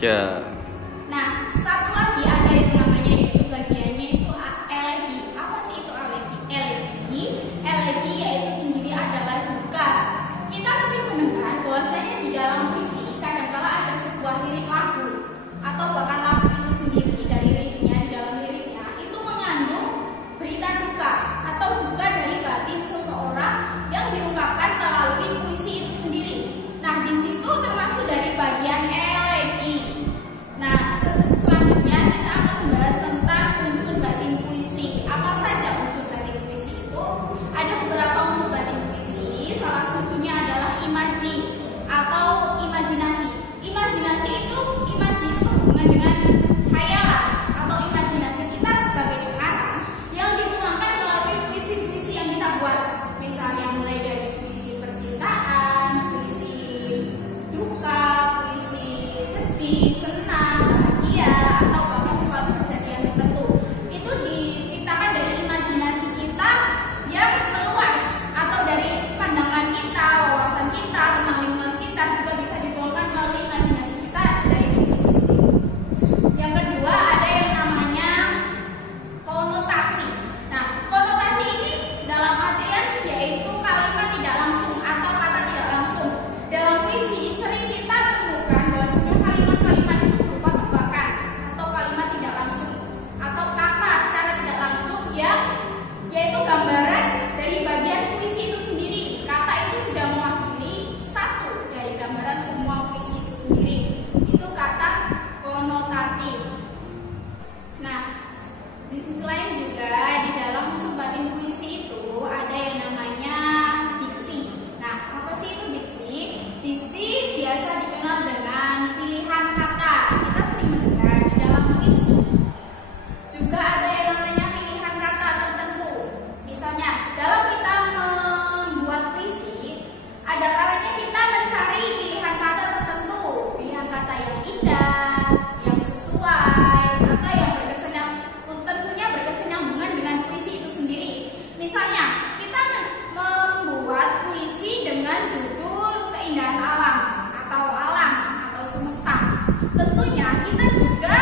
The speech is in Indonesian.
Ya. Nah, satu lagi ada yang namanya itu bagiannya itu elegi. Apa sih itu elegi? Elegi yaitu sendiri adalah duka. Kita sering mendengar bahwasanya di dalam puisi kadangkala ada sebuah lirik lagu atau bahkan lagu itu sendiri dari liriknya, di dalam liriknya itu mengandung berita duka atau duka dari batin seseorang yang diungkapkan melalui puisi itu sendiri. Nah, di situ termasuk dari bagian elegi. Nah, selanjutnya kita akan membahas tentang unsur batin puisi. Apa saja unsur batin puisi itu? Ada beberapa unsur batin puisi. Salah satunya adalah imaji atau imajinasi. Imajinasi itu berhubungan dengan khayalan atau imajinasi kita sebagai pengarang yang dituangkan melalui puisi-puisi yang kita buat. Misalnya mulai dari puisi percintaan, puisi duka, puisi sedih, senang, bahagia, atau bahkan suatu kejadian tertentu. Itu diciptakan dari imajinasi kita yang meluas atau dari pandangan kita, wawasan kita tentang lingkungan sekitar juga bisa dibawakan melalui imajinasi kita dari puisi itu sendiri. Yang kedua ada yang namanya konotasi. Nah, konotasi ini dalam artian yaitu kalimat tidak langsung atau kata tidak langsung. Dalam puisi sering kita temukan bahwasanya kalimat-kalimat itu berupa tebakan atau kalimat tidak langsung atau kata secara tidak langsung yang yaitu gambaran dari bagian puisi itu sendiri. Kata itu sudah mewakili satu dari gambaran semua puisi itu sendiri. Itu kata konotatif. Nah, di sisi lain juga di dalam unsur batin puisi itu ada yang namanya diksi. Nah, apa sih itu diksi? Diksi biasa dikenal dengan pilihan kata. Kita sering mendengar di dalam puisi. Juga ada yang namanya pilihan kata tertentu. Misalnya, dalam kita membuat puisi, ada kalanya kita mencari pilihan kata tertentu, pilihan kata yang indah, yang sesuai, atau yang tentunya berkesinambungan dengan puisi itu sendiri. Misalnya, kita membuat puisi dengan judul keindahan alam atau semesta. Tentunya kita juga